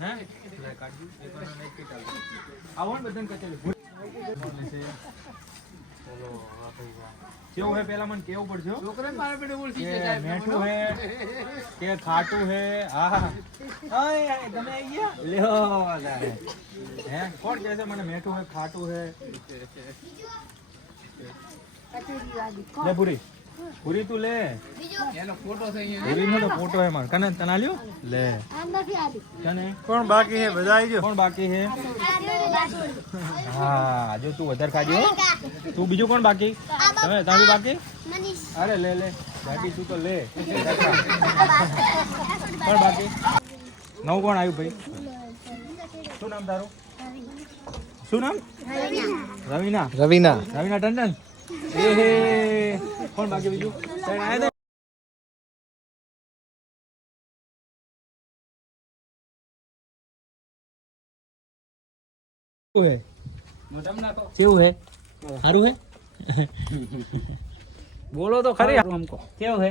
હે લે કાઢી એક વાર નહીં કે ચાલ આવો ને બધાને કચેરી ચલો આ ભાઈ કેવું હે પેલા મને કેવું પડશે છોકરા મારા બેડે ઓળખી છે સાહેબ મેઠું હે કે ખાટું હે હા ઓય તમે આવી ગયા લ્યો હે કોણ કહે છે મને મેઠું હે ખાટું હે લે પૂરી પૂરી તું લે એનો ફોટો છે અહીંયા પૂરીનો તો ફોટો હે માર કને તને આલ્યો લે કને કોણ બાકી હે બધા આવી ગયો કોણ બાકી હે હા જો તું વધારે ખાજો તું બીજું કોણ બાકી તમે તારી બાકી મનીષ અરે લે લે બાકી તું તો લે કોણ બાકી નવ કોણ આવ્યું ભાઈ શું નામ તારું શું નામ રવીના રવીના રવીના ટંડન એ હે કોણ બાકી બીજું સાઈડ આયા હે કેવું હે સારું હે બોલો તો ખરી हमको કેવું હે